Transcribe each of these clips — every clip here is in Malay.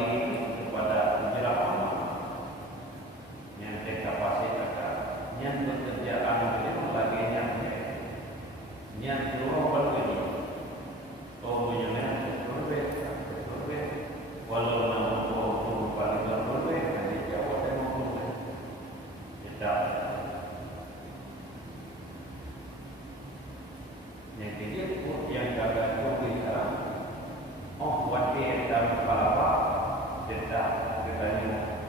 diri kepada penjerak Allah yang kapasitas yang bekerja amal lagi yang keluar dari oh punya berbeda walau nama oh paling berbeda di Jawa Timur kita yang dia yang gagal kita oh buat dia dalam kepala kita katanya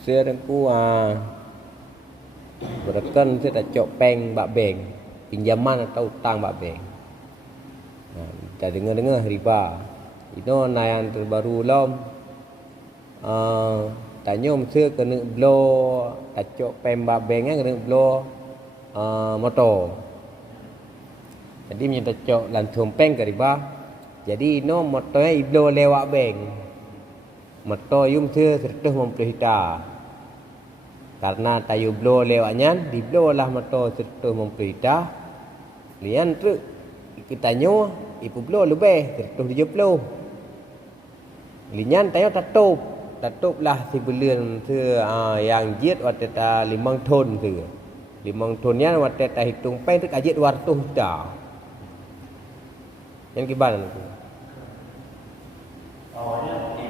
Sirku bereken saya tak cok peng bak bank pinjaman atau utang bak bank. Kita dengar riba. Itu yang terbaru lom. Tanya mesti kena blow tak cok peng bak bank kena blow motor. Jadi minta cok langsung peng ke riba. Jadi no motornya iblo lewat bank. Motor yum mesti 150 juta. Karena tayu blow lewatnya, di blow lah motor 150 juta. Lian truk kita nyo, ipu blow lebih 170. Lian tayo tatup lah si belian tu yang jet waktu ta 5 ton tu. 5 tonnya waktu ta hitung peng tu kajet 200 juta. Yang gimana tu? Awalnya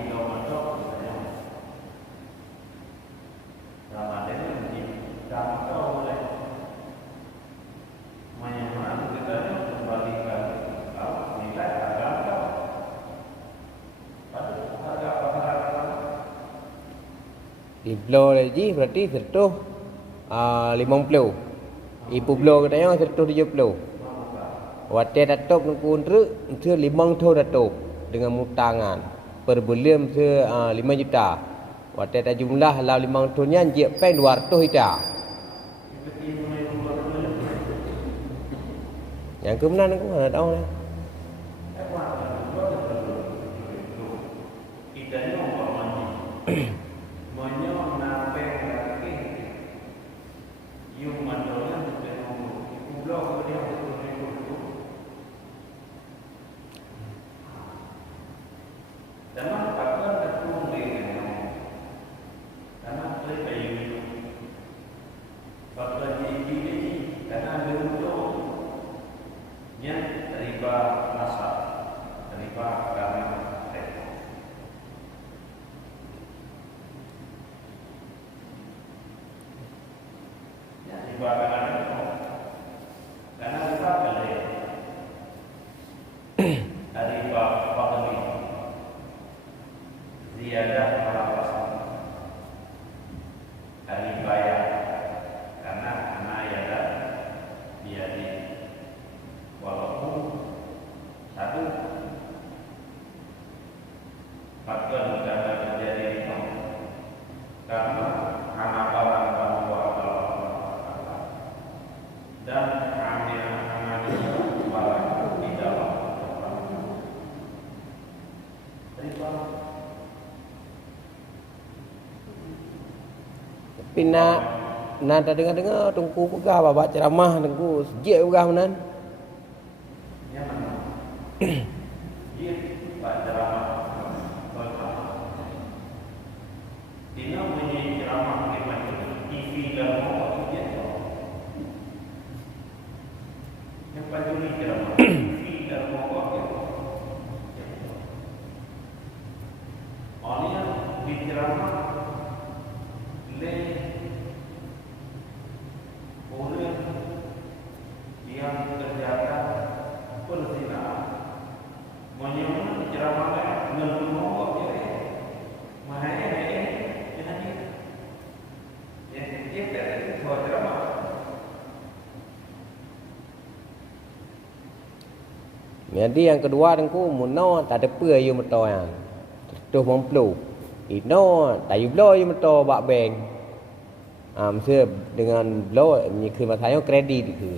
di blow lagi berarti 150. Ibu blow katanya 170. Waktu datuk nak kunru itu 5 ton datuk dengan mutangan per bulan itu 5 juta. Waktu ada jumlah lah 5 tonnya je peng 200 juta. Yang kebenaran aku ada tahu lah. tiada harapan dari bayar karena ada dia di walaupun satu faktor karena terjadi itu karena barang dan ambil barang di dalam tapi nak dengar tungku pegah bawa ceramah tungku sejak pegah menan. Ya mana? Dia baca ceramah Dina punya ceramah macam TV dan apa dia yang paling ni ceramah TV dan apa dia orang di ceramah le orang yang kerjakan perzinaan menyebut ceramah dengan apa dia mahanya jadi yang kedua tengku muno tak ada apa you motor yang tuh memplu ino tak you blow you motor bak bank mesti dengan blow niคือมาทายkreditคือ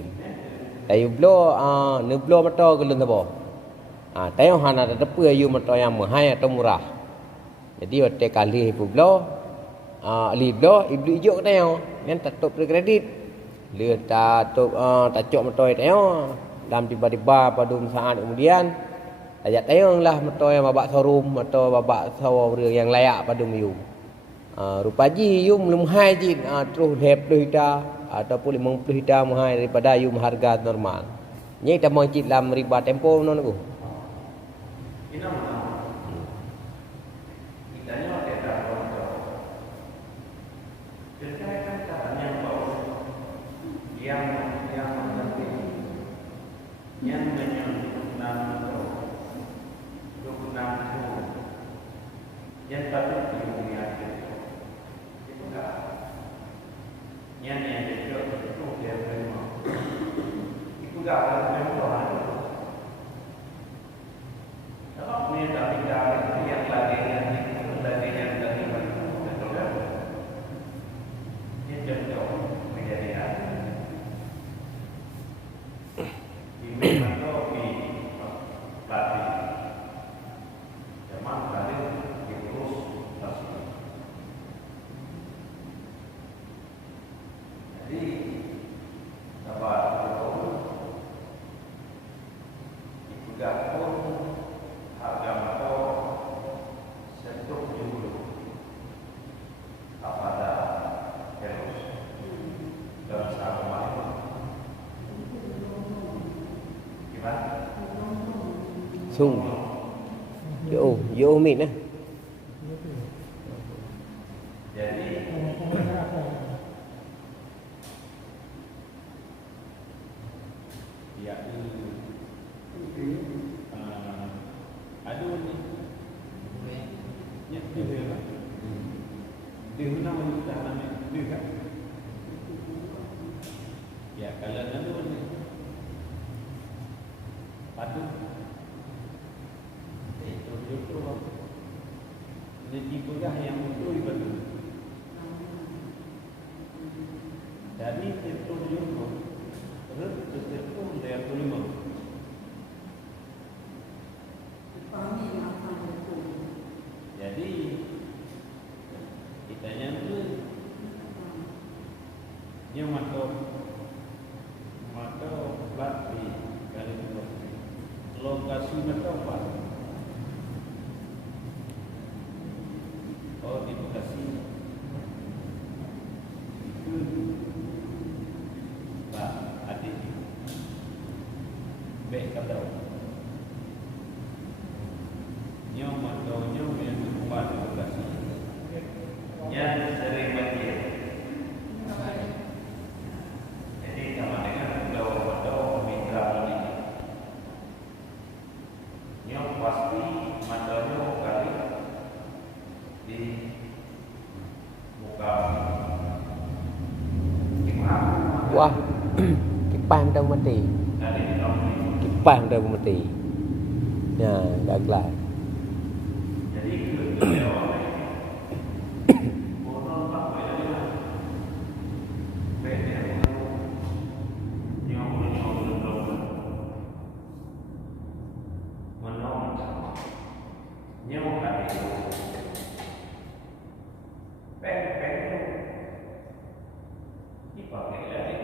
tak you blow ne blow motor ke lun tabo tak you hana tak ada apa you motor yang mahal atau murah jadi waktu kali pu blow li blow ibu ijuk tayau yang tak top kredit le tak top tak cok motor tayau dalam tiba-tiba pada saat kemudian ajak tayang lah motor yang babak showroom atau babak showroom yang layak pada you rupa ji you belum hai ji terus 20 juta ataupun 50 juta mahal daripada you harga normal ni kita mau cik dalam riba tempo non aku yang menyebutkan yang patut dimuliakan itu enggak yang itu dia terima itu enggak akan membuat kalau punya tapi yang lagi yang tadi betul kan ini contoh kejadian sung yo mit nah jadi ya aduh ni yang dia nama kita nama dia kan ya kalau aduh ni patut itu nanti pegah yang betul betul jadi itu juga terus itu dia tulis jadi kita nyampe yang mata pelatih kali itu lokasi mata apa di Bekasi Pak adik baik kata nyom atau nyom yang berubah di Bekasi yang sering banjir jadi sama dengan atau mitra ini nyom pasti matanya kali mati. Tadi di dalam ini. Kipas dah pun mati. Ya, dah kelar. Jadi dia orang orang tak boleh dia. Beda nyawa menolong nyawa tadi peng dipakai lagi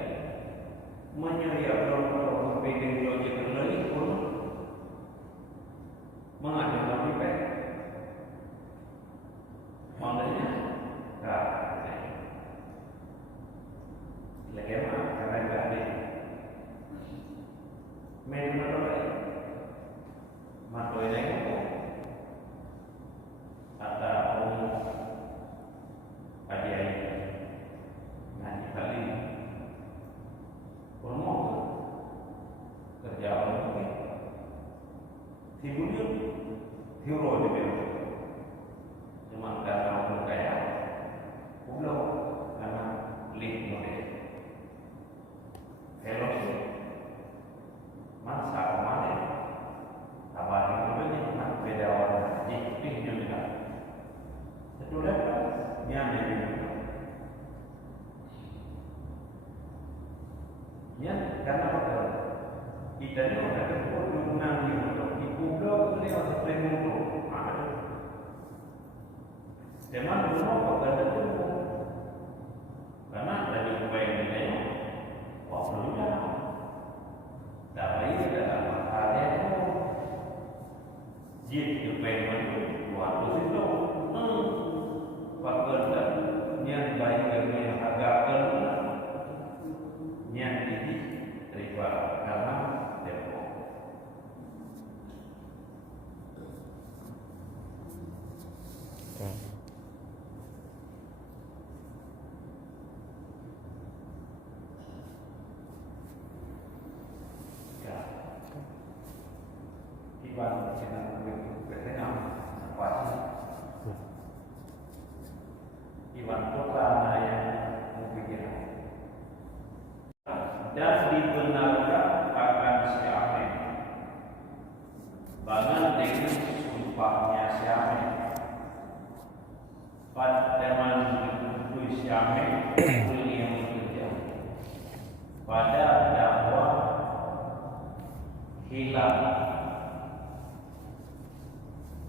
menyayat orang beda logik lagi pun mengadakan peng maknanya tak lagi apa karena tak ada main matoi lagi atau adik ngaji kali promo kerja apa tibunya hero di bawah cuma karena orang kaya pulau karena lead model fellowship masa kemarin tawarin modelnya cuma beda warna putihnya juga itu dah nyanyi ya karena apa kita ni orang ada hubungan ni di pulau ni orang terima ada zaman dulu apa ada tu karena ada upaya ni waktu dah tak baik dah ada tu jid upaya ni waktu itu waktu dah niat baik dengan agak niat ini terima karena depo Iban channel Vietnam kuasa Iban kota yang mungkin dan dibenarkan akan siapa bahkan dengan sumpahnya siapa pada zaman itu siapa yang bekerja pada dakwah hilang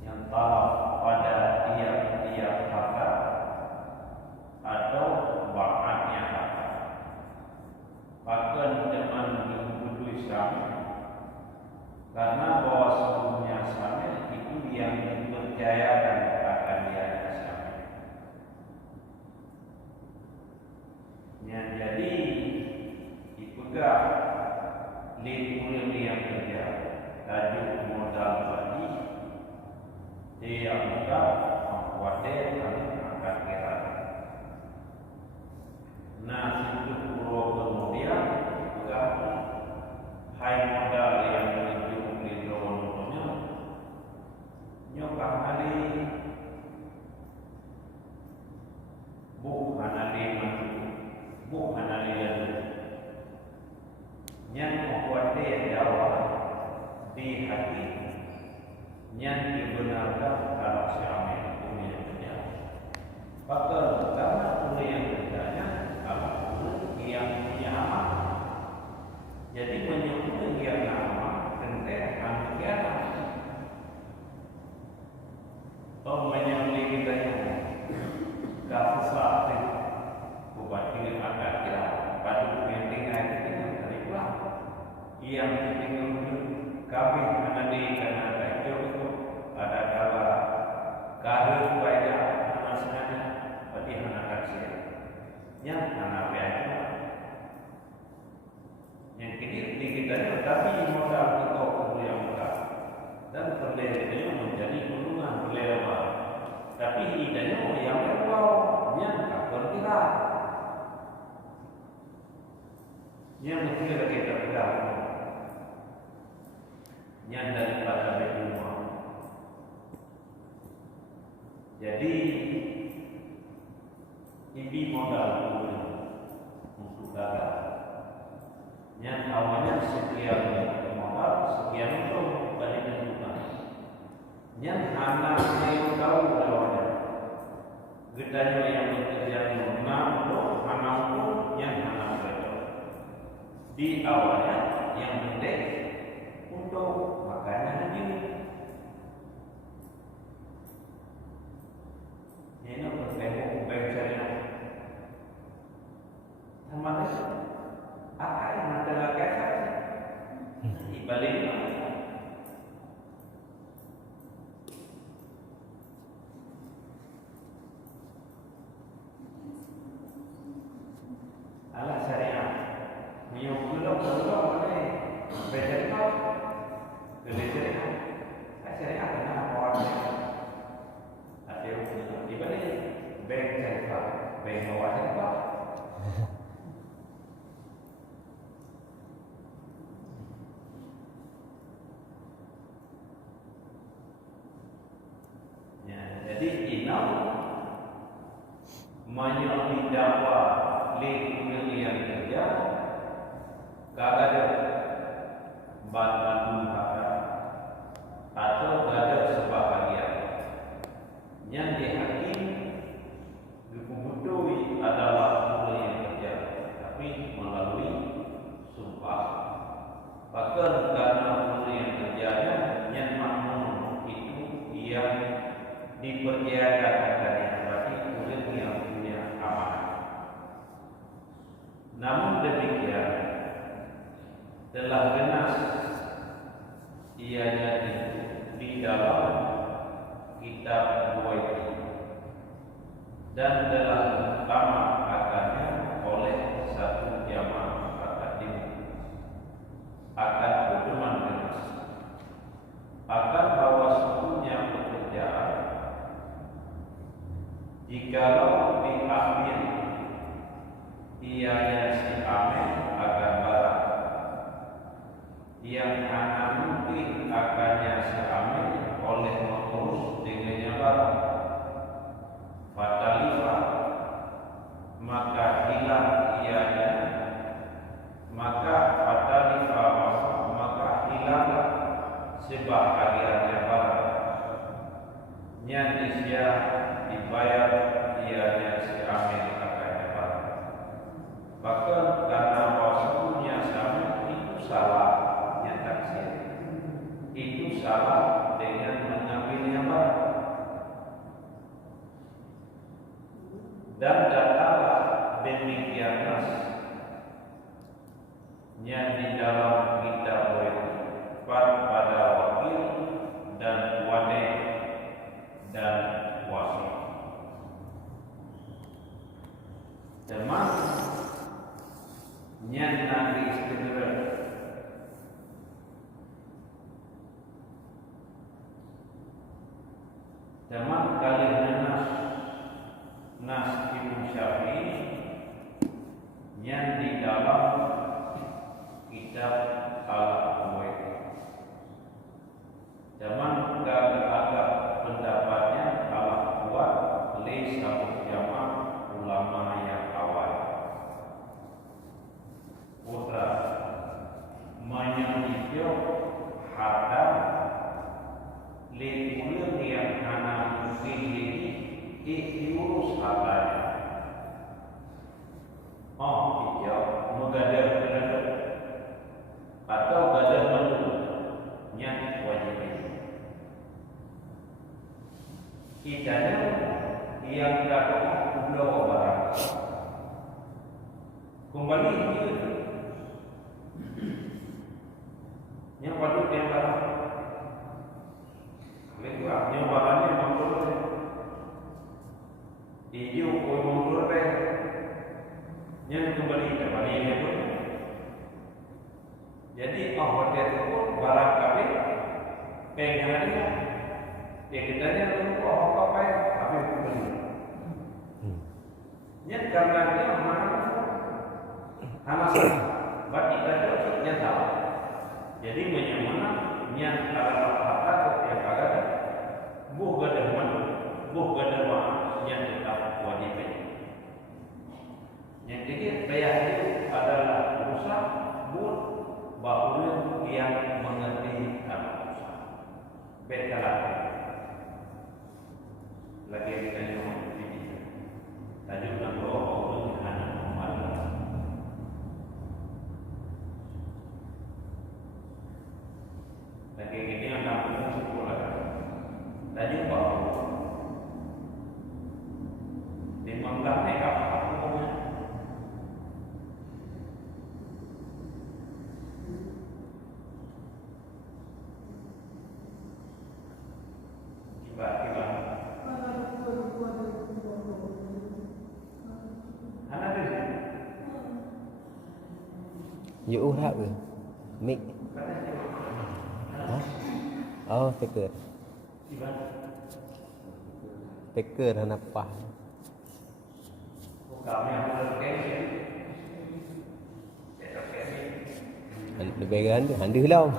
yang talak pada tiap-tiap kata atau wakatnya kata bahkan zaman itu Islam karena bahwa sebelumnya Islam itu yang dipercayakan akan dia Islam jadi dipegang lingkungan yang kerja tajuk modal bagi dia buka khawatir akan kira nah itu pro kemudian juga high modal yang menuju di drone-nya nyokap kali bukan ali yang khawatir jawab di hati yang dibenarkan kalau siapa punya kerja. Faktor pertama punya kerjanya kalau yang punya amal. Jadi menyebut yang amal kentekan kegiatan. Oh menyebut kita yang gak sesuatu buat ini agak kira pada yang tinggal itu dari pulang yang tinggal kami mengenai karena itu ada kala kahir baca anak-anaknya bagi anak kecil yang anak biasa yang kini kita tapi modal untuk yang muda dan perlelehannya menjadi gunungan berlelehan tapi idenya yang wow yang tak berkira yang mesti kita pegang yang daripada rumah. Jadi ini modal untuk gagal. Yang awalnya sekian modal, sekian itu balik tentukan. Yang anak yang tahu awalnya, gedanya yang bekerja menang, anak pun yang anak betul. Di awalnya yang pendek untuk makannya lagi. Ini bertemu bengkelnya. Sama itu, apa yang ada kesat? Ibalik. Alah syariah. Menyuguh boleh. Belajar kau. Belajar kan? Syariah kenapa orangnya? Ada di balik bank syariah, bank bawah syariah. Ya, jadi inau menyolong dakwah lingkungan yang kerja kagak ada bantuan kakak atau kagak ada sebahagian yang dihakim dibutuhi adalah lingkungan yang kerja tapi melalui sumpah bahkan karena lingkungan yang kerjanya yang makmum itu yang dipercayakan akannya berarti kulit yang punya amanah. Namun demikian telah jelas ianya itu di dalam kitab Buaiti dan telah utama akannya oleh satu jamaah akademik akan pedoman jelas akan bahwa sesungguhnya pekerjaan jikalau diambil ianya si amin akan barang yang anak mungkin akannya si amin oleh mengurus dengannya barang fatalifah maka hilang ianya maka fatalifah maka hilanglah sebahagiannya barang yang dia dibayar ianya si amin akannya barang bahkan karena bahasanya sama itu salah yang taksir itu salah dengan mengambilnya barang dan datanglah demikian nas yang di dalam kitab Buaiti pada wakil dan wade dan wasit. Teman yang nanti istirahat teman kalian nas Imam Syafi'i yang di dalam kitab Al-Buaiti. Teman kalau ada pendapatnya Allah kuat oleh satu jamaah ulama yang awal. Putra menyelidiki harta lingkungan yang anak mungkin ini diurus hartanya. Oh, hijau menggadar atau gadar menurut yang wajib kitanya yang dapat membawa barang kembali itu yang patut yang barang kedua yang barangnya mampu hijau kau mampu yang kembali itu jadi awal dia itu barang kami pengen dia kitanya itu apa ya tapi kembali yang karena dia mana anak berarti ada yang salah jadi menyamana yang kalau apa yang agak bukan dengan bukan dengan yang tetap wajib yang jadi bayar itu adalah usaha buat baurun yang mengerti al-Quran. Beda lagi kita yang ini. Tajuk nama baurun anak Muhammad. Lagi ini yang nama sekolah. Tajuk baurun. Di Mangga mereka apa? Tiba-tiba anak dia You urap ke? Mik. Ha? Oh, speaker. Speaker dah nampak. kami yang berkesi. Lebih ganda, anda lah.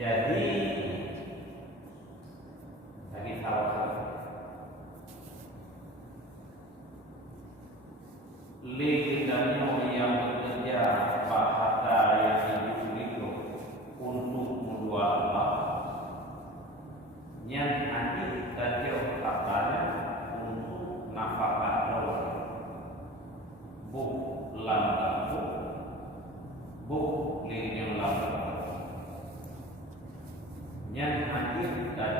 Jadi lagi salah legendanya yang bekerja bahasa yang itu untuk menjual Allah yang nanti tajuk katanya untuk nafkah dolar buk lampu buk yang lampu yang hadir dan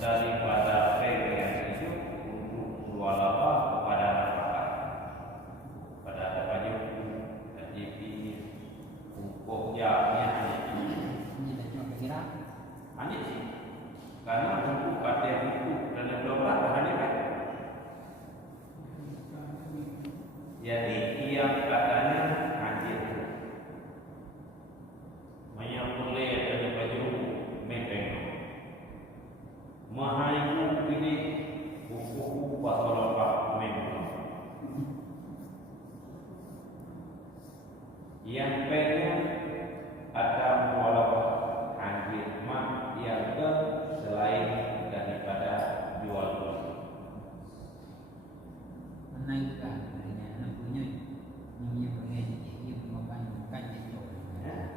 daripada yang itu untuk menjual apa kepada masyarakat pada baju GP untuk yaknya hanya sih karena untuk pada itu dan beberapa hanya kan jadi yang katanya hadir menyambulai dari baju Mahayu ini buku pasal apa memang yang pengen ada walaupun anjir mak yang ke selain daripada jual beli menaikkan anak punya ini pengen dia makan itu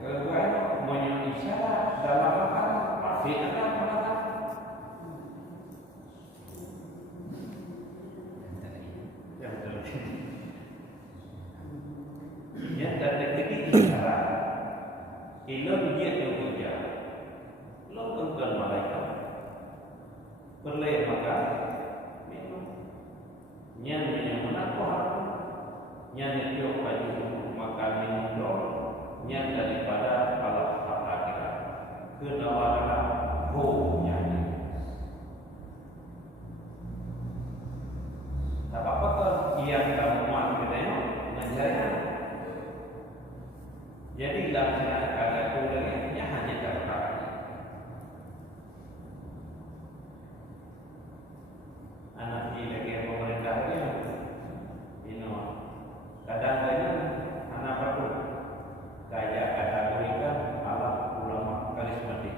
kedua menyusun dalam makan masih ada ya dan detik cara ilmu dia yang kerja lo bukan malaikat berleh maka minum nyanyi yang menakwa nyanyi tiap baju makan minum dong nyanyi daripada Allah akhirat kedawaran ho nyanyi tak apa kan yang kamu mahu kita mengajarkan. Jadi laksana kagak kuliahnya hanya cara anak ini lagi pemerintahnya, kadang-kadang anak baru kayak kategorikan ala ulama karismatik.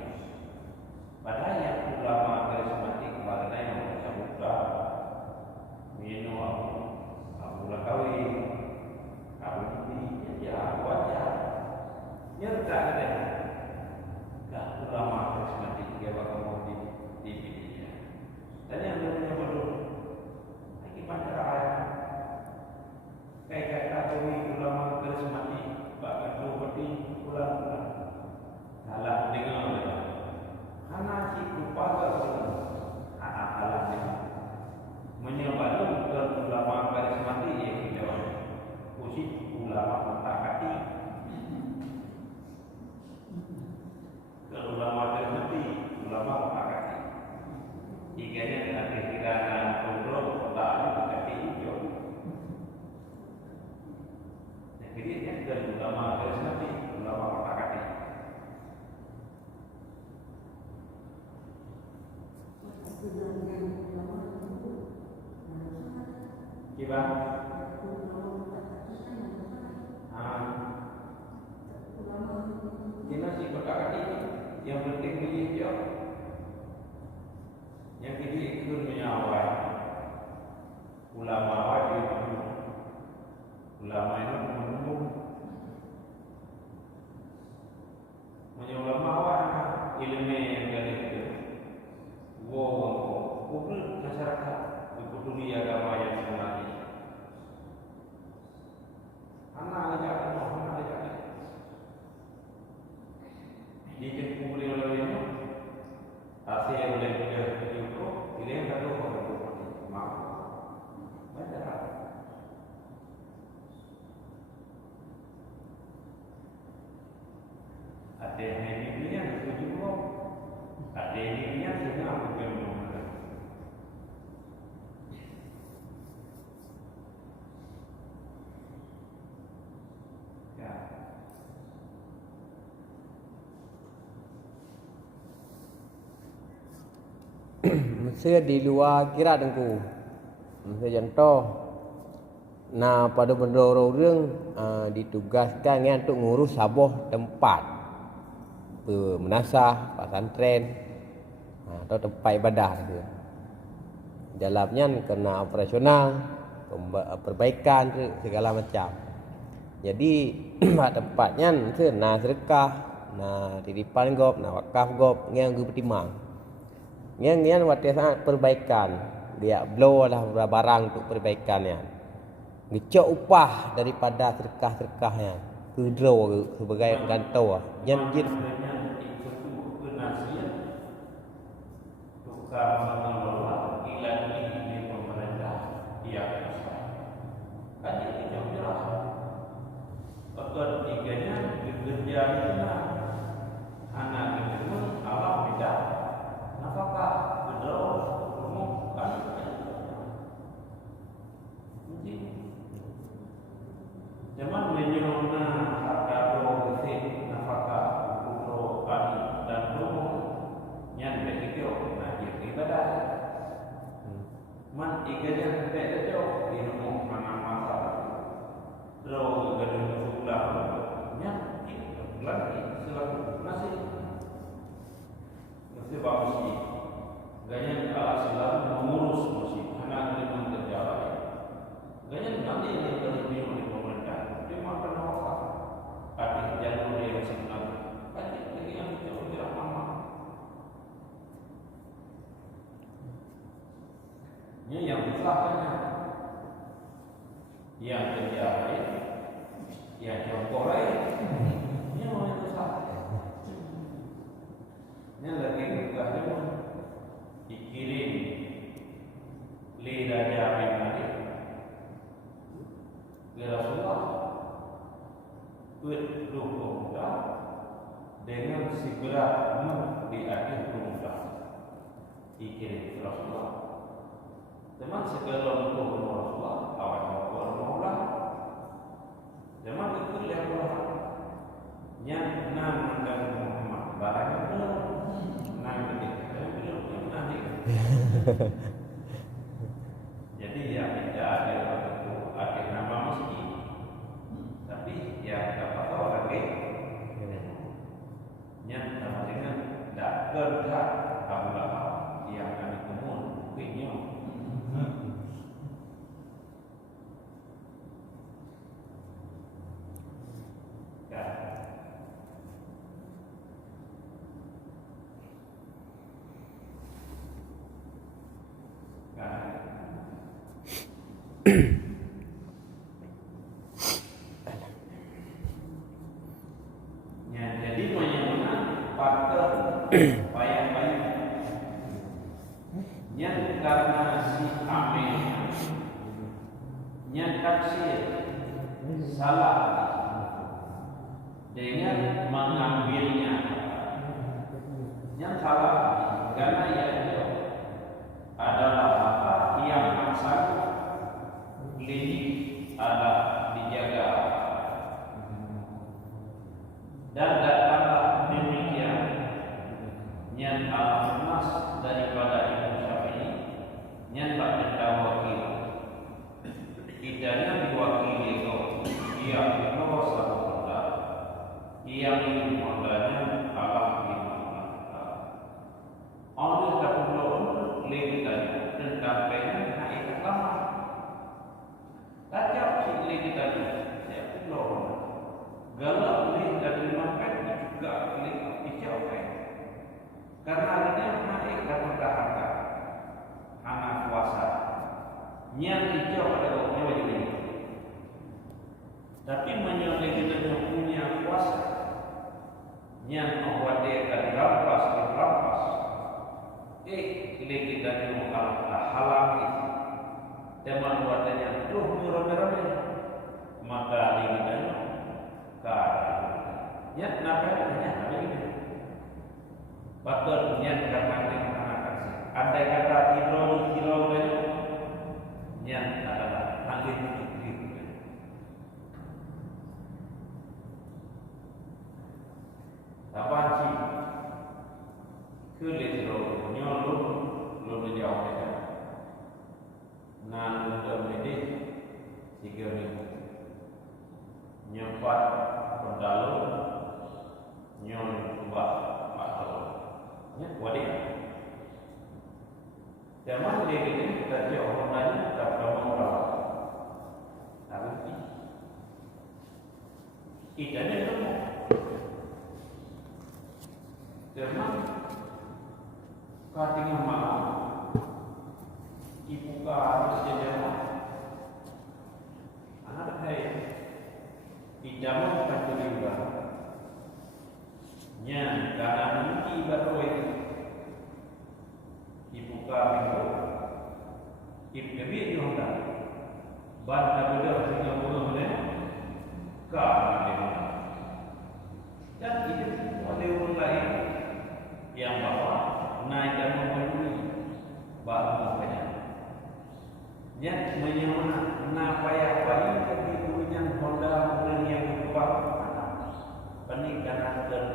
Padahal yang ulama karismatik pada yang terbuka, Abu Lakawi, Abu Nabi, ya wajar. Nyata Kiba? Kena si kotak kaki yang penting beli dia. Yang ini ikut menyawai. Ulama wajib ulama itu menunggu. Ulama wajib ilmu yang dari itu. Wow, publik masyarakat peduli agama yang sebenarnya. Anak ajak. Di kumpul oleh ini, hasil oleh dia itu, ini yang satu orang itu mau, baca. Ada ini yang setuju, ada ini yang senang bukan mana. Ya. Masa di luar kira dengku. Masa contoh nah pada benda orang ditugaskan kan untuk ngurus sabuh tempat menasah pesantren atau tempat ibadah gitu. Dalamnya kena operasional, perbaikan segala macam. Jadi tempatnya nah sedekah, nah titipan gop, nah wakaf gop, ngang gue pertimang. Ngan waktu sangat perbaikan. Dia blow lah barang untuk perbaikannya. Ngecok upah daripada sedekah-sedekahnya. Kedraw sebagai gantau. Yang jin tukar mengelola ilan ini pemerintah yang besar. Kaji itu jelas. Ketiganya bekerja itu anak itu Allah beda. Apakah betul umum kan? Zaman menyerona harga dosis nafkah untuk kami dan umum yang begitu najis ibadah. Man ikatnya tidak jauh di umum mana masalah. Lalu gedung sebelah yang lagi selalu masih bagus sih. Gaya selalu mengurus masjid, anak memang terjalan. Gaya nanti yang terlebih oleh pemerintah, dia makan apa? Tapi jalur yang sebenarnya, kaji lagi yang tidak lama. Ini yang besarnya, yang terjadi, yang jomporai, ini yang besar. Ini lagi bukannya dikirim lidah jamin tadi ke Rasulullah berdukung dengan segera di akhir pemuda dikirim ke Rasulullah. Teman segera untuk Rasulullah awal mula. Teman itu lihat yang enam dan Muhammad barangnya belum enam belum nanti. Jadi yang tidak ada waktu akhir nama masjid, tapi yang dapat tahu lagi yang sama dengan tak berhak Abu Lahab yang kami temukan buktinya. Jadi bagaimana faktor bayang-bayang yang karena si Amir yang taksir salah dengan mengambilnya yang salah karena yang itu adalah apa yang sangat adalah dijaga dan datanglah demikian yang al-nas daripada Imam Syafi'i yang tak ditawakil Kitanya diwakili yang itu satu Honda, yang ini Hondanya Allah dimana. Oleh keperluan legitan dan kampanye naik lama. Tajam si legitannya, saya perlu. Galak leh dan dimakan juga leh dijauhkan. Karena adanya naik dan bertahan anak kuasa. Yang hijau pada waktunya wajib ini. Tapi menyoleh kita yang punya kuasa, yang membuat dia akan dirampas. Ini kita yang halang itu. Dan membuat dia tuh murah-murah. Maka ini kita ya, kenapa hanya ini? Bakal yang karena anak kasih. Andai kata hidro yang adalah angin itu. Apa sih? Kulit nyolong belum dijawab ya. Nah, udah menjadi 3 minggu. Nyempat pendalu nyolong bakal. Ya, wadik. Zaman dia ini kita jauh tadi kita berapa? Tapi ikannya semua. Zaman katingan malam ibu harus jalan. Anak saya ijaman kacuriga. Nya karena ini baru itu. Ibu kami ibu kami itu hendak bantah benda sehingga bunuh benda kami dan itu oleh orang lain yang bawa naik dan memenuhi baru banyak yang menyemana napaya bayi kehidupan Honda kemudian yang berubah pernikahan dan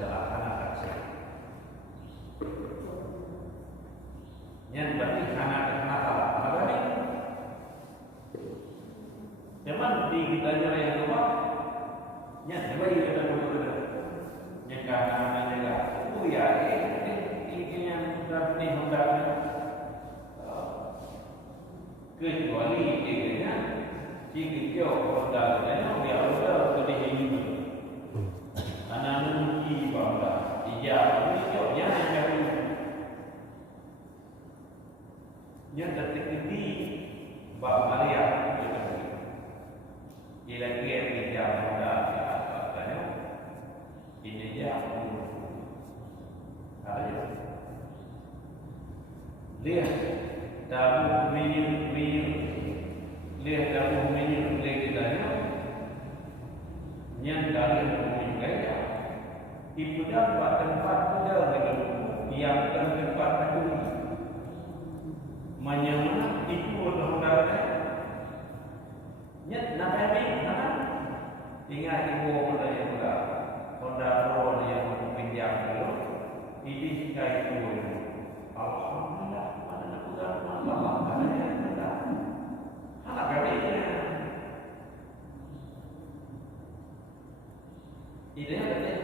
salah anak aksi yang berarti anak salah apa ni? Memang di kita yang luar, yang bayi kita boleh yang kanan juga. Oh ya, ini yang sudah ni hendak kecuali dia jika dia hendak dia sudah sudah hidup. Anak nanti bangga, dia ini yang cari yang tertinggi Mbak Maria dia lagi yang bijak muda katanya ini dia ada lihat dalam menu lihat dalam menu lagi tanya yang dalam menu gaya ibu dapat tempat muda yang tempat peduli menyamana itu undang-undang nyet nak tinggal ibu pada yang pada role yang pinjam dulu ini sekali itu alhamdulillah mana nak pegang masalah ada yang ada anak kami ide ada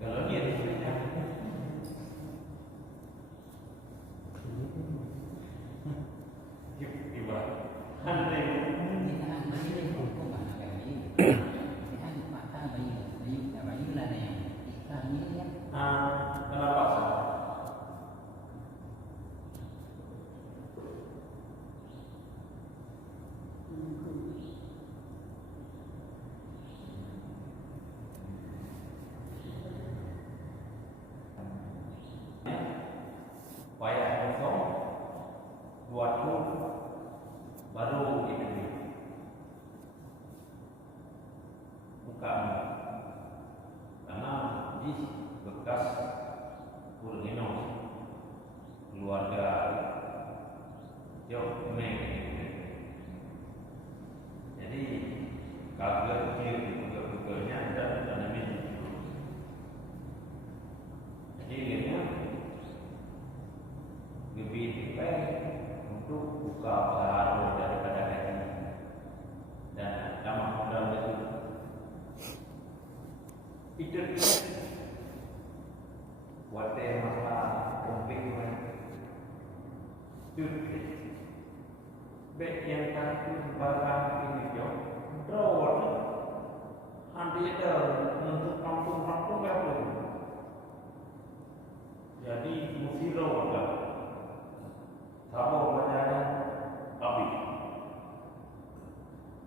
kalau dia tidak suka baru daripada gaji dan tambah modal itu. Itu buat masalah kompeng itu baik yang kaki barang ini jauh drawat nanti ada untuk kampung-kampung baru. Jadi mesti rawat lah. Sabar belajar habis.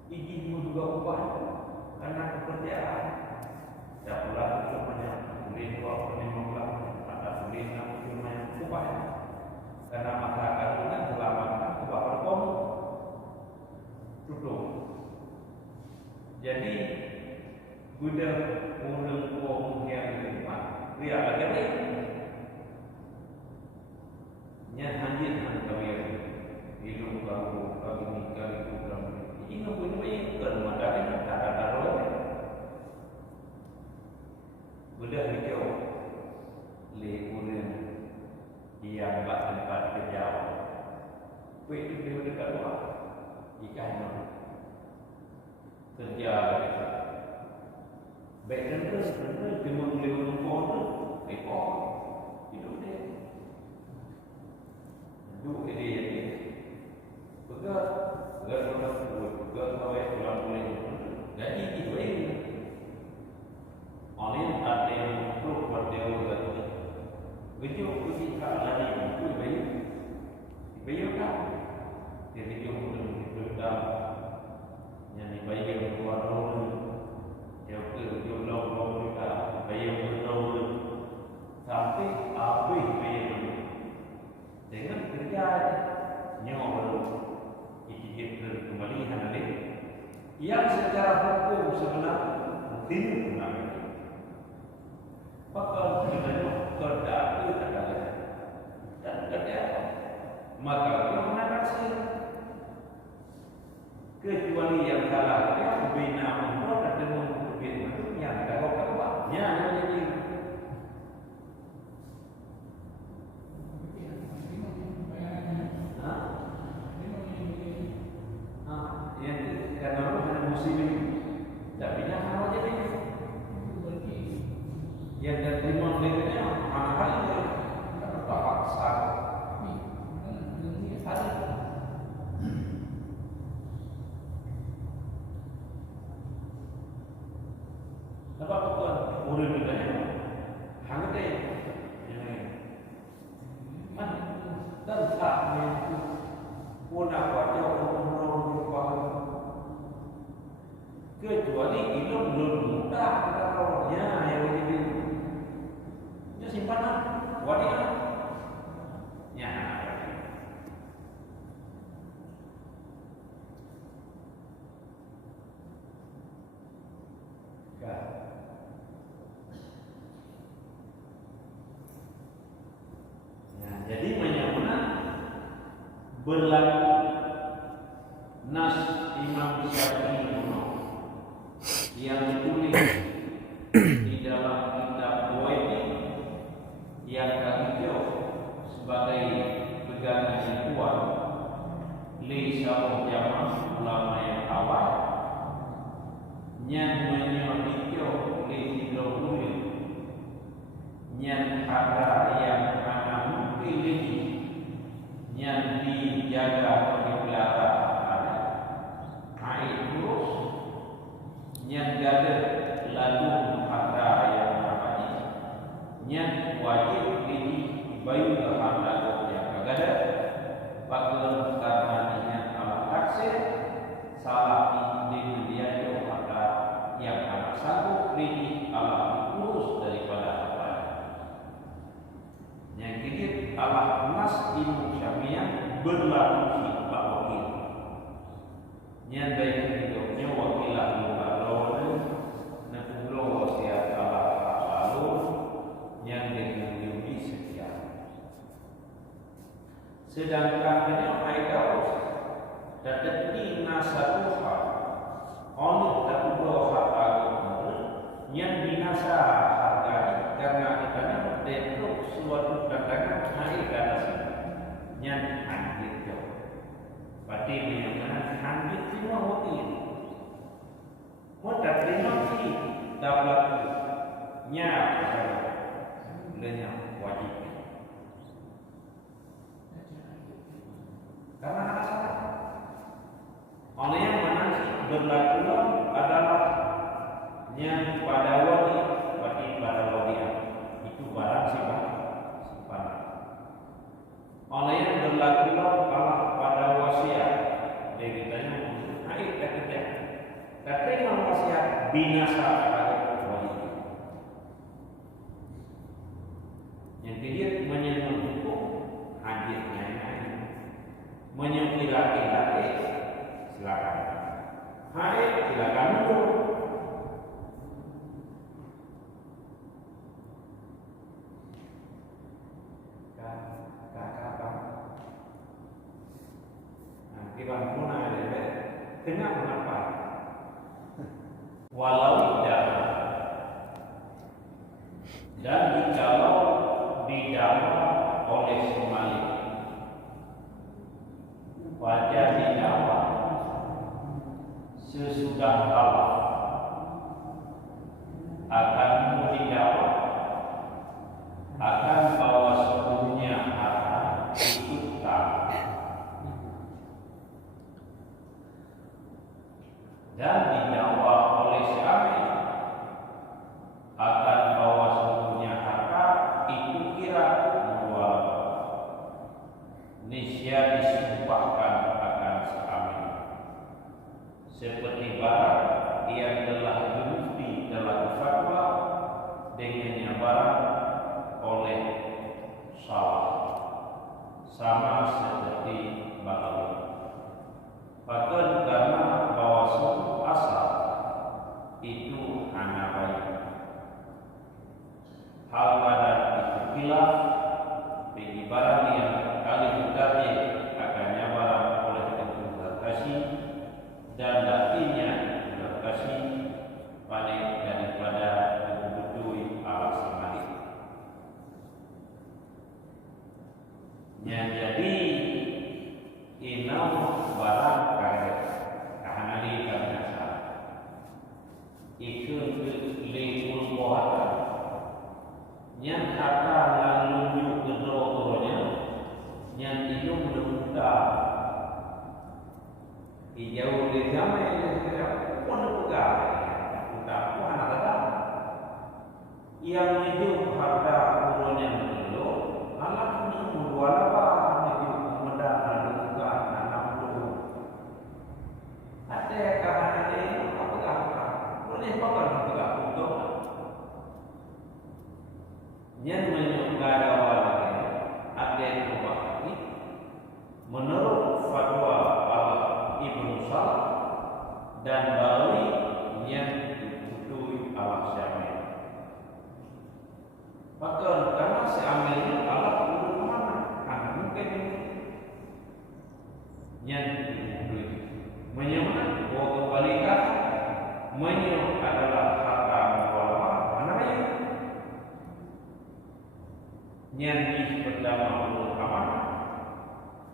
Izinmu juga ubah karena pekerjaan. Tak pula cumanya boleh buat penyembuhan atau boleh nak cuma ubah. Karena masyarakat itu kan selama ubah berkom tutup. Jadi guna orang yang rumah dia agak nya hanjit han kawir hidup kau kami kali program ini nak punya bayi kan mata tak taruh sudah hijau le punya yang bak tempat kerja wei itu dekat luar ikan kerja baik dan terus timur lewat pon ekor hidup dia duk ini pegat kawai pulang boleh jadi itu ini oleh ada yang perlu berdeo tadi bejo pergi ke lari itu bayu kan dia bejo berda yang bayu yang keluar dulu yang ke jolong kita bayu berdua sampai habis bayu dengan kerja nyawa ikut kembali handal yang secara hukum sebenarnya tidak benar. Maka dengan kerja itu dan kerja maka dia mengatasi kecuali yang salah dia bina umroh dan dengan berbina itu yang kita lakukan yang jadi yang dari memilihnya anak-anak terpaksa sebab bukan urut juga hangat kan dan saatnya pun wajah orang lupa kecuali itu belum mudah kita tahunya yang ini simpanan wanita ya jadi menyambut berlaku nas Imam Syafi'i yang ditulis di dalam kitab Buaiti yang hijau sebagai pegangan yang kuat li syarah jamaah ulama yang awal yang menyokong li hidrohul yang ada yang anak pilih yang dijaga dipelihara ada air terus yang ada lalu ada yang namanya yang wajib bayu terhadap yang ada bakal karena alat taksir salah ini dia itu ada yang akan sanggup ini alat lurus daripada apa yang kiri alat nas ilmu syamiah berlaku berarti menyatakan hanjit semua wati. Mudah terima sih dapat nya sebenarnya wajib. Karena hak sah. Oleh yang mana sih berlaku adalah yang pada wali pada walian itu barang sifat. Oleh yang berlaku Allah pada wasiat, dia ditanya, naik kata yang wasiat binasa pada wali. Yang dia menyentuh hukum, hadir main-main, menyukira-kira, silakan. Hai, silakan dulu. Tengah mengapa? Walau dalam dan jikalau didakwa oleh si malik, wajah didakwa sesudah kalah akan didakwa akan bawa sepenuhnya akan ikut taat. Dan didakwa oleh si amil akan bawa seluruhnya harta itu kira bahwa nisya disumpahkan akan si amil seperti barang yang telah terbukti dalam fatwa dengannya barang oleh salah sama seperti balawi. Bahkan karena bahwa suatu asal itu hanya baik. Hal pada itu khilaf bagi barang yang kali berkati akannya barang oleh ketentuan kasih dan datinya kasih paling daripada kebutuhan alas semadi. Yang jadi inam barang kahanali karena ikut lekul kuasa yang akan lalu kedua-duanya yang itu mudah-mudah jauh dari zaman yang sekarang pun pegang mudah pun anak datang yang hidup harta urun yang dulu anak itu dua apa hidup mudah lalu buka anak dulu ada kahanali apa boleh pakai pegang untuk yang menyukai awal ada yang berbahagi menurut fatwa Allah Ibnu Salah dan Bali yang diputuhi Allah Syamil. Maka karena si Amil Allah urut mana? Anak mungkin yang diputuhi menyebut bahwa kebalikan menyebut adalah harta ulama mana yang pertama ulul amanah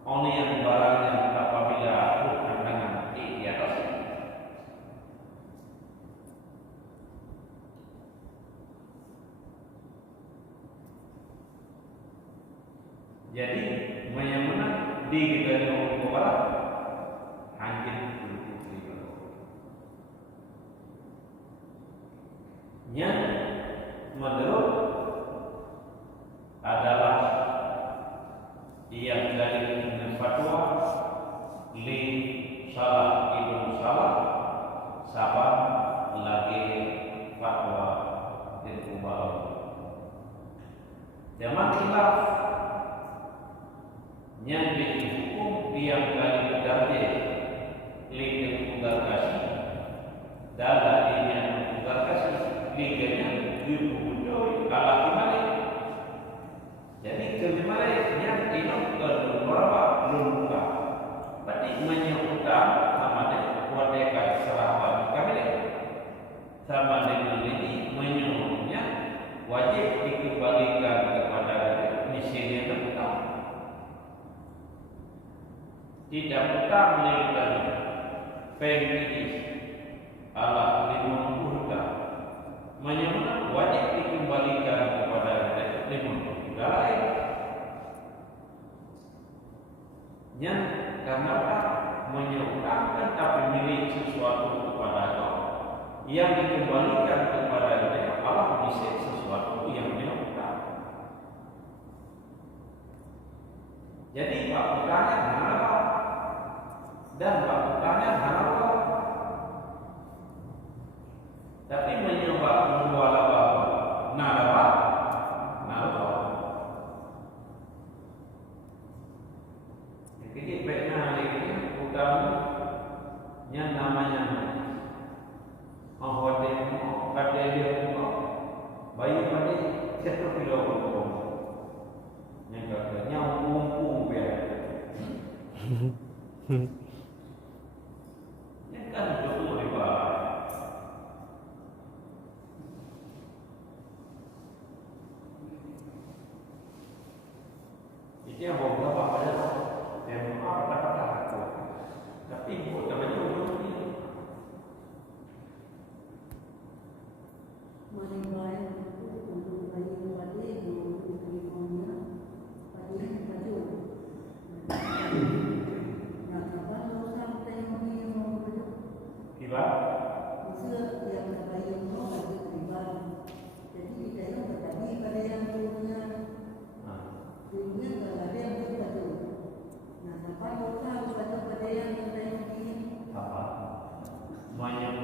oleh yang barang yang apabila bukan dengan di atas. Jadi menyamana di kita hukum barat hancur yang menurut adalah yang dari fatwa li Salah Ibnu Salah sahabat lagi fatwa dan kubal zaman khilaf yang dihukum yang dari darje li tunggal kasih dan yang tunggal kasih liganya dibunuh kalah kembali. Jadi kemarin yang ini berapa belum buka. Berarti menyebutkan sama dengan kuadeka serah kami sama dengan ini menyebutnya wajib dikembalikan kepada misi yang terbuka. tidak utang lagi pengkis Allah dimampuhkan menyebut wajib dikembalikan kepada dimampuhkan lain yang karena menyerahkan tapi milik sesuatu kepada Allah yang dikembalikan kepada Allah bisa sesuatu yang menyerahkan. Jadi pakutanya halal dan pakutanya halal. Tapi menyembah membuat apa? Narawa. Jadi baiknya ini utama yang namanya hotel, bayi pada satu kilo yang katanya mumpung biar. Ini kan betul riba. Itu yang bawa bapak pada yang kata-kata tapi buat namanya ujung ini.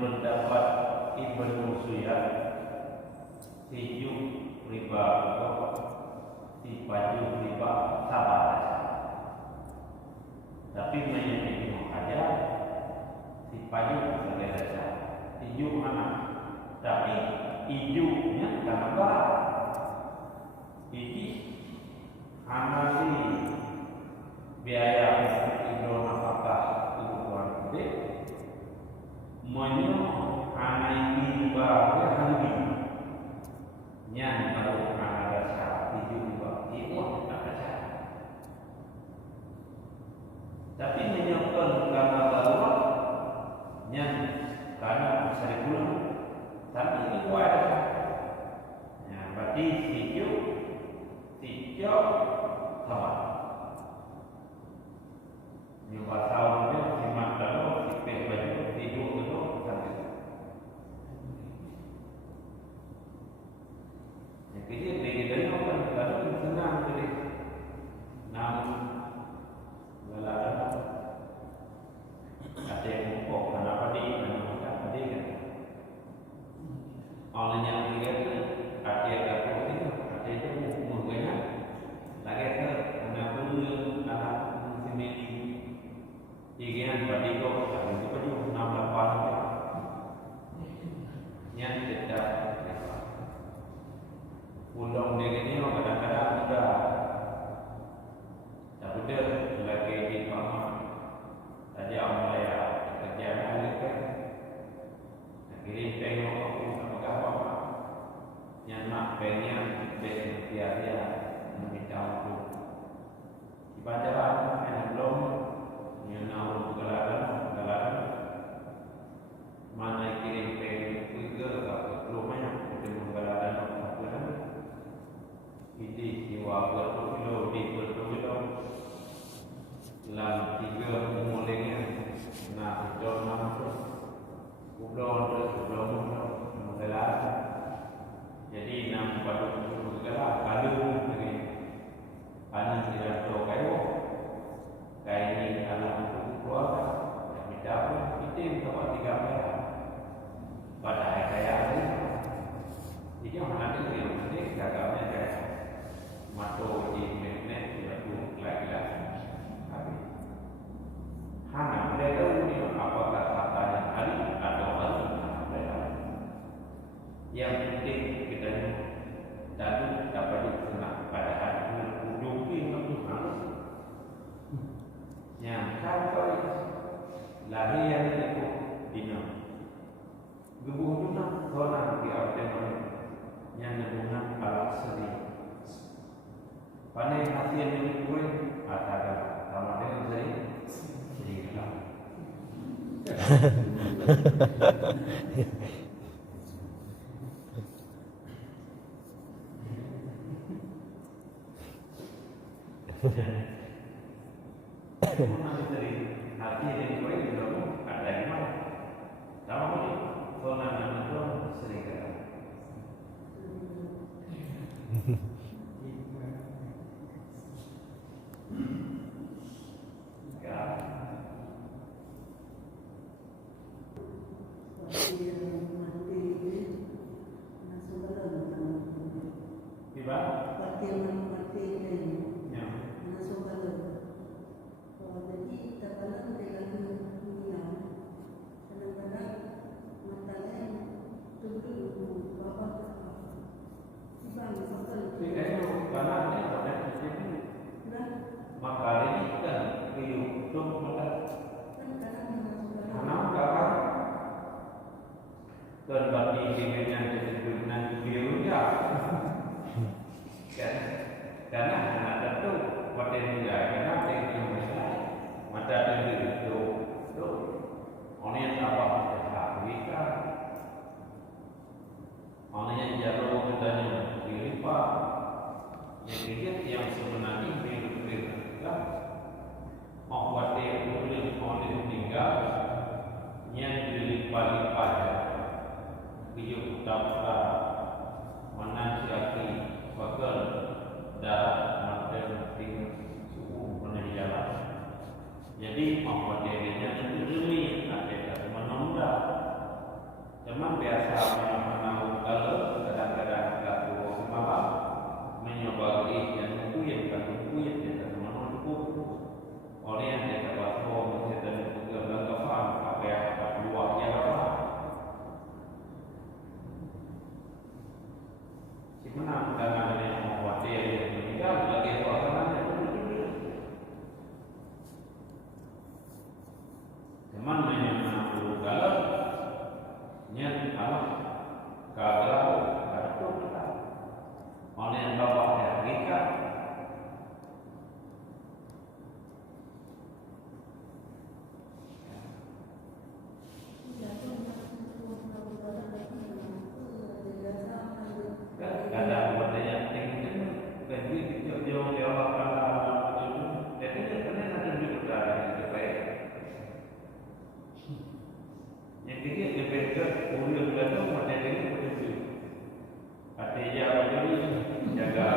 Pendapat Ibnu Suyat tijuk riba si paju riba sabar tapi menyebut aja si paju sebagai dasar tijuk mana tapi ijuknya gambar ini anali biaya hidro nafkah kebutuhan gede menyuruh anak ini bahagia hari yang baru ada saat itu juga itu tak ada. Tapi menyuruhkan karena baru yang karena bisa dipulang tapi itu ada. Ya, berarti tiga sama. Yang pasal ini simak dulu sikit baju tidur dulu sampai. Jadi bagi dari orang kalau senang jadi namun galak ada yang mau kenapa di mana ada kan orang yang lihat ada itu mungkinnya lagi ke anak dulu anak sini ikan badi kau itu baju 68 yang tidak pulang dia ini kadang-kadang sudah tak betul lagi di mama tadi awal ya kerjaan lagi kan akhirnya tengok aku sama kawan yang nak pengen dia meminta untuk dibaca yang belum yang nak gelaran mana kirim pengen ke belum banyak untuk gelaran ini jiwa berkilo di berkilo dalam 3 mulainya nah jom nama belum menggelar jadi 6 pada menggelar kalau ini anak tidak tahu kayak ini anak keluarga yang mendapat itu dapat 3 merah pada kayak ini jadi orang ada yang ini gagalnya kayak mato di net tidak pun lagi-lagi. Hanya mereka ini apakah katanya hari atau hari mereka. Yang penting kita dan dapat dikenal pada hari ujung ini harus. Yang sampai lahir yang itu dina. Gebuhnya orang di awal yang nemukan alat sedih. Pandai hati yang ini gue ada sama dengan saya Masih dari hati yang gue juga ada yang mana? Tahu ni, zona mana tu sering kan? Tiba? Ya. Sehingga itu karena ini pada sisi maka ini kan hidup maka anak kakak terbagi dengannya dengan birunya kan karena anak itu pada dia karena dia bisa mata dia itu orang yang apa kita orang yang jauh katanya dilipat yang dilihat yang sebenarnya berbeda orang dia boleh orang meninggal yang dilipat-lipat hidup tanpa menantikan bakal darah mata tinggi suhu menjalan. Jadi orang dia itu demi ada menunda. Cuman biasa mengenal kalau kadang-kadang kalau malam mencoba yang mungkin dan menunggu orang yang tidak tahu mesti juga belum faham apa yang luarnya apa. Sebenarnya karena ada yang khawatir yang meninggal lagi suasananya berbeda. Cuman menyenangkan kalau yang Allah kalau ada kita orang yang bawa Amerika ada buat yang tinggi pergi jauh dia akan jadi karena ada juga ada baik yang tinggi lebih ke udah tu macam ini betul ada yang jadi jaga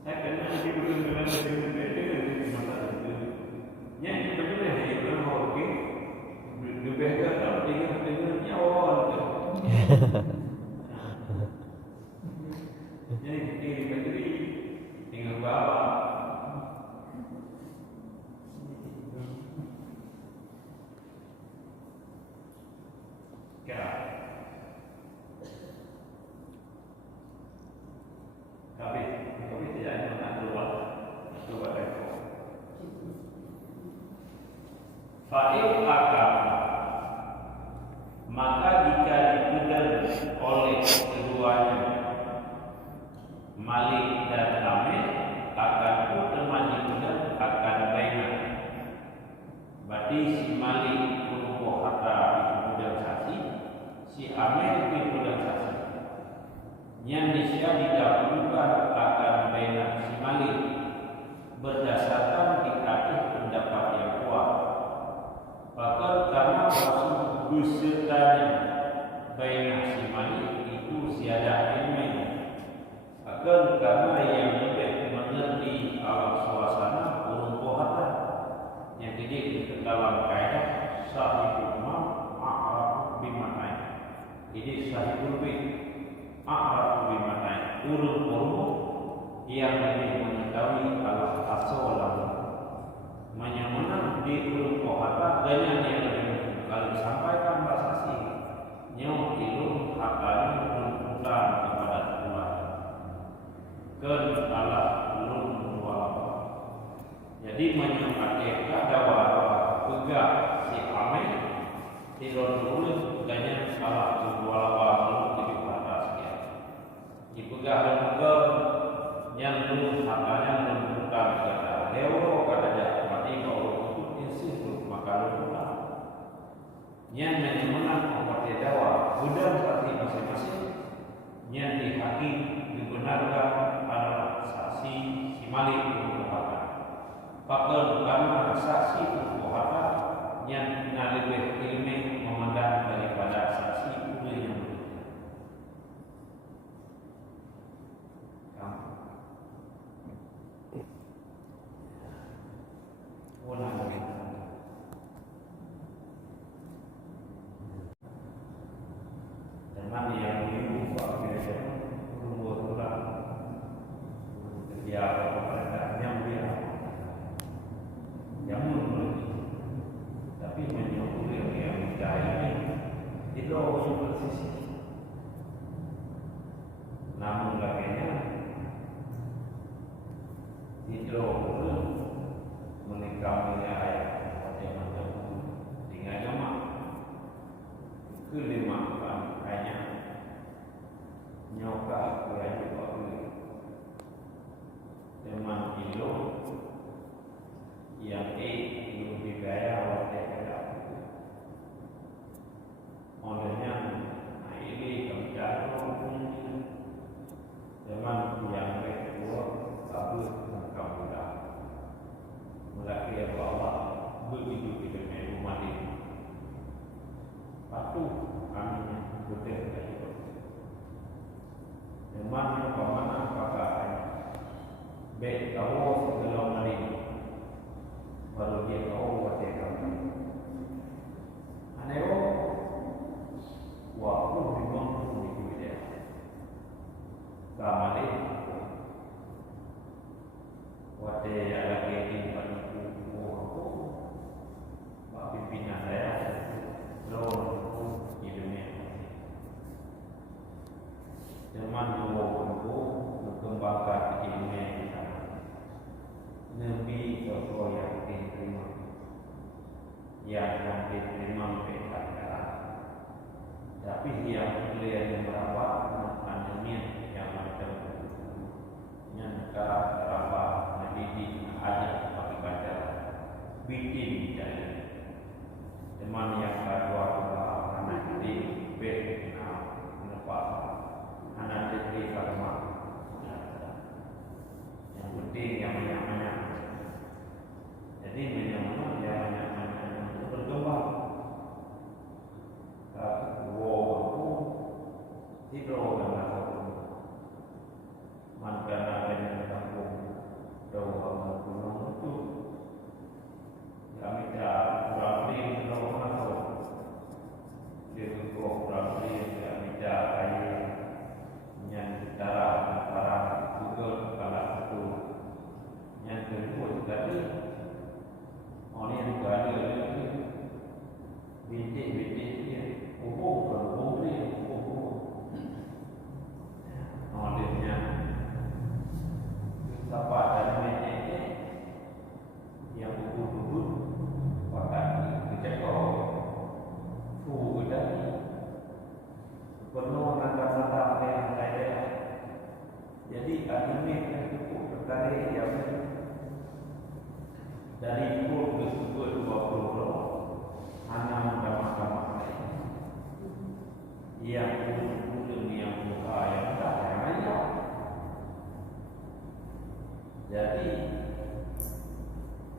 saya kena di bulan yang betul ni orang okey lebih ke kalau tengok nyawa jadi betul tinggal bawa kira tapi tidak nak keluar itu Fa'il akam maka jika dipedal oleh keduanya Malik dan Amir akan teman dipedal akan baiknya. Berarti si Malik berupa harta dipedal saksi, si Amir dipedal saksi. Yang nisya didahulukan akan baiknya si Malik berdasarkan dikatakan pendapat yang kuat. Bahkan karena maksud besertanya baina si Malik itu siada ilmu. Bahkan karena yang lebih mengerti alam suasana berupa harta yang tidak dalam kaidah sahibul mal a'raf bimatai. Jadi sahibul bil a'raf bimatai urut-urut yang lebih mengetahui alam asal menyamana di urut harta dengan yang lebih kalau disampaikan bahasa asing nyawa ilmu hakani menuntutan kepada Tuhan ke Allah ulun wala. Jadi menyangkatkan dawa pegah si Amir tiron ulun dengan Allah wala di atas dia dipegah dan yang belum hartanya belum bukan kata euro kata aja mati kalau itu institut maka lupa yang menang obat dawa gudang pasti masing-masing yang dihakim dibenarkan adalah saksi si malik berkuasa faktor karena saksi berkuasa yang lebih ilmu memandang daripada saksi umum yang berbeda. Teman yang diubah biasa umur orang dia pemerintahnya dia yang menurut tapi menyuruh yang dicari itu super sisi namun bagiannya itu menikah dengan ayah yang macam tinggal nama kelima hanya nyoka yang juga teman kilo yang belum digaya oleh kerja olehnya ini kerja teman yang kedua kabur kamuda mulai dia bawa begitu di dalam rumah ini patuh kami betul kayu teman yang kemana pakai baik tahu segala macam baru dia tahu apa dia kata. Aneh waktu memang begitu dia. Sama dia. Waktu ada kaitan pada aku, pak pimpinan saya, lalu hidupnya. Teman dua aku berkembangkan ilmunya di sana. Nabi sesuai yang diterima yang diterima berkata tapi yang beliau berapa pandemi yang macam yang berapa mendidik aja bagi baca bikin jadi teman yang kedua anak jadi kenapa anak jadi karma yang penting yang banyak jadi banyak yang berkembang. Wow, tidur dengan aku. Maka ada kampung doa gunung itu. Kami tak berani doa masuk. Dia berdoa berani kami tak kaya yang cara antara Google kalau itu yang kedua tadi orang yang berada di bintik-bintik dia umum dia orangnya siapa dan bintik yang bubur pakai kecekor suhu tadi penuh nada-nada yang saya jadi anime yang cukup tertarik yang dari 10 ke 20 hanya mahkamah lain yang belum yang buka yang tak yang aja jadi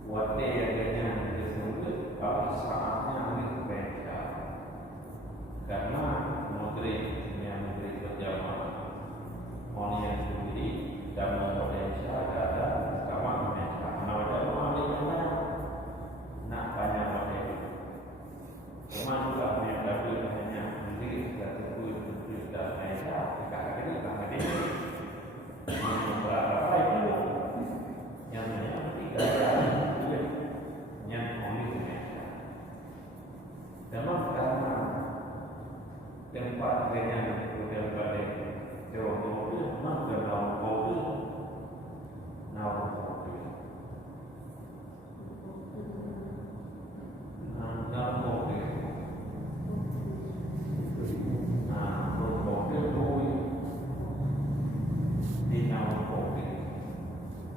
waktu yang dengan disebut pada saatnya berbeda karena menteri berjamaah orang yang sendiri dan potensial ada sama nak banyak model. Cuma juga punya dapur hanya sendiri satu tujuh dan saya dekat ini tak ada. Berapa itu? Yang tiga yang uniknya. Dalam karena tempat dengan model pada jauh itu mengenal kopi, namun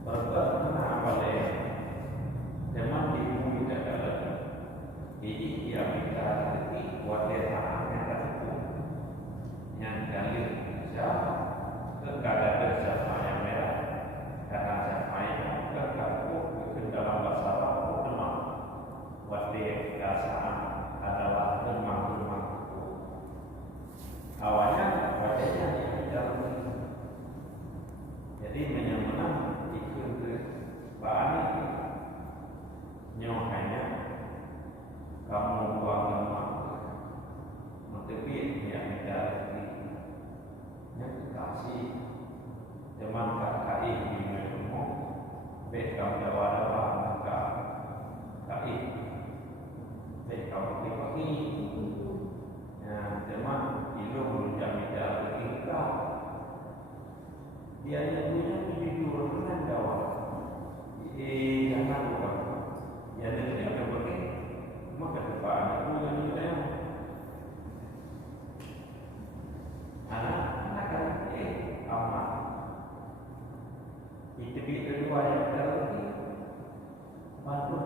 Berkena balik zaman di bumi dalam jadi dia minta seperti wadah yang tersebut yang kali bisa keadaan sama yang merah karena sama yang terkaku ke dalam bahasa Arab nama wadah kasaan adalah demam-demam awalnya wadahnya yang dalam jadi menyamakan bahan nyohanya kamu buang lemak mentepit yang tidak yang dikasih teman KKI di rumah baik kamu jawab apa KKI baik kamu pagi teman ilmu jam tidak bertingkah dia punya jujur dengan jawab jangan lupa ya dari yang berbagai maka depan aku yang yang anak kan amat itu kedua yang terlebih bantu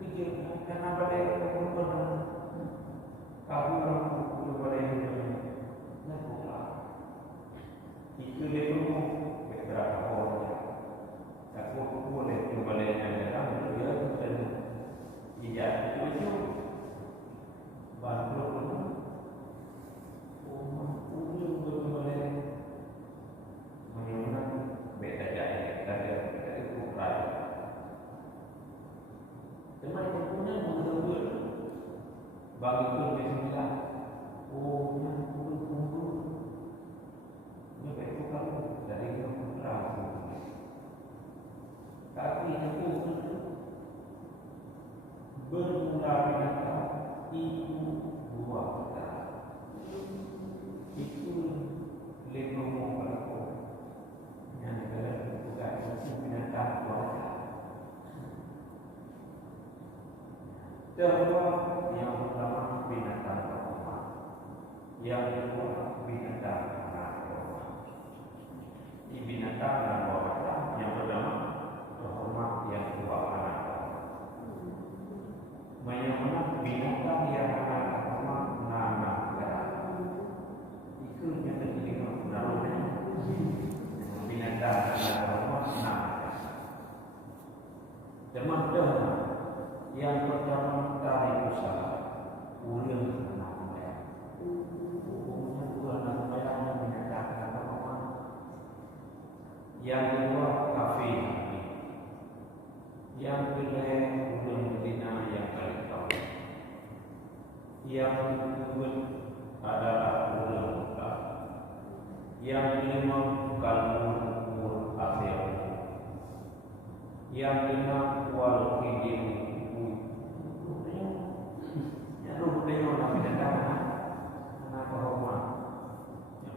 pikir kenapa dia kemudian kamu boleh nak itu dia perlu berapa orang aku boleh kembali yang datang dia dan tidak itu bantu boleh mengenal beda jaya dari ukuran teman yang punya betul bagi pun bismillah tunggu ini itu kamu dari ukuran tapi itu bermula binatang itu dua kata itu lima kalau yang negara bukan itu binatang dua kata kedua yang pertama binatang pertama yang kedua binatang narkoba ini binatang narkoba yang pertama hormat yang dua anak menyembah binatang yang anak hormat nama negara itu yang terjadi menarungnya binatang anak hormat nama teman-teman yang pertama tarik usaha ulang anak merah hukumnya ulang anak merahnya binatang anak hormat yang kedua kafir yang kedua ulun betina yang paling tahu yang kedua adalah ulun muka yang kelima kalbur akhir yang keenam wal kidin yang ruh tengok nak binatang anak hormat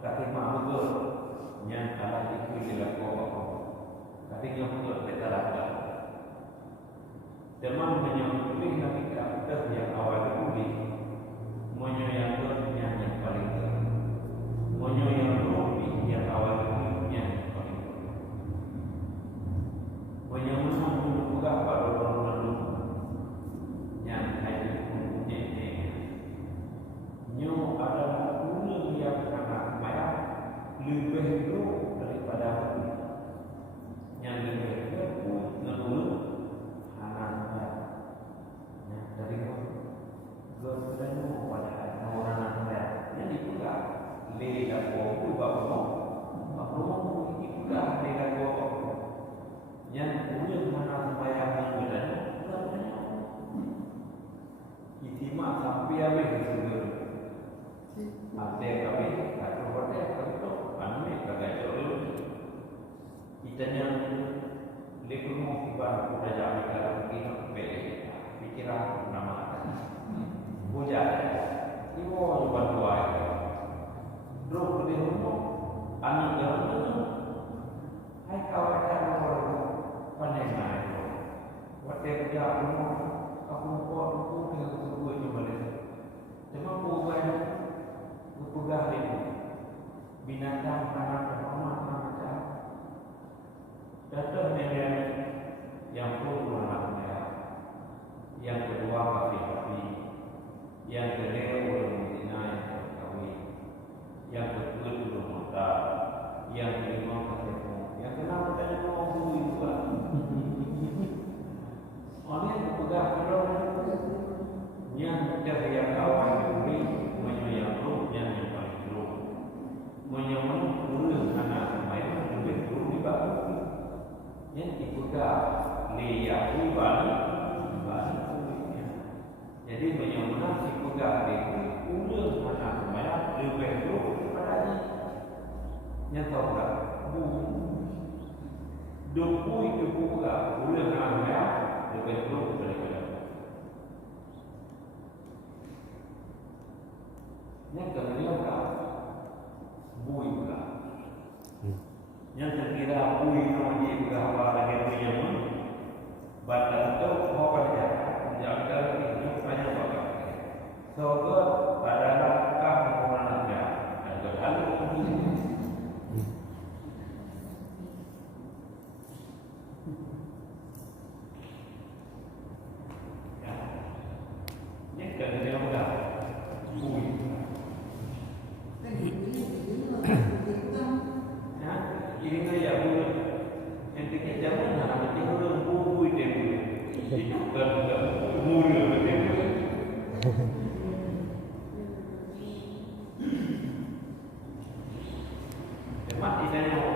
yang kelima betul yang alat itu dilakukan katanya betul kita lakukan teman menyambut ketika kita yang awal dipulih menyayangkan yang paling tinggi menyayangkan yang awal dipulih yang paling tinggi menyambut juga pada orang yang hanya mempunyai nyo adalah guna yang sangat banyak lebih dulu daripada yang lebih dulu menurut dari gordano pada orang yang dibuka lega kopi bapak bapak dibuka lega kopi yang punya mana supaya mengulan istimewa sampai habis seluruh ada kami atau pada itu kami kagak jauh kita yang lekung kibar udah jadi kalau kita beli pikiran nama hujan ibu buat doa dulu di rumah anak jalan itu hai kawan panengan itu waktu kerja rumah aku buat aku dengan kedua coba lihat cuma bukan berpegang ini binatang anak hormat macam dan lihat baru jadi menyembah si pegang itu ulun mana mana lebih buruk daripada nyata tak duku itu buka ulun mana lebih buruk daripada nyata menyembah bui pula yang terkira bui nama dia berapa lagi punya pun batas itu apa saja jaga itu banyak banget so adalah kemurannya dan berlalu ya ini kerana dia mudah bui ini saya buat yang tiga zaman nama dia orang bui dia itu kan mula betul. Mati saya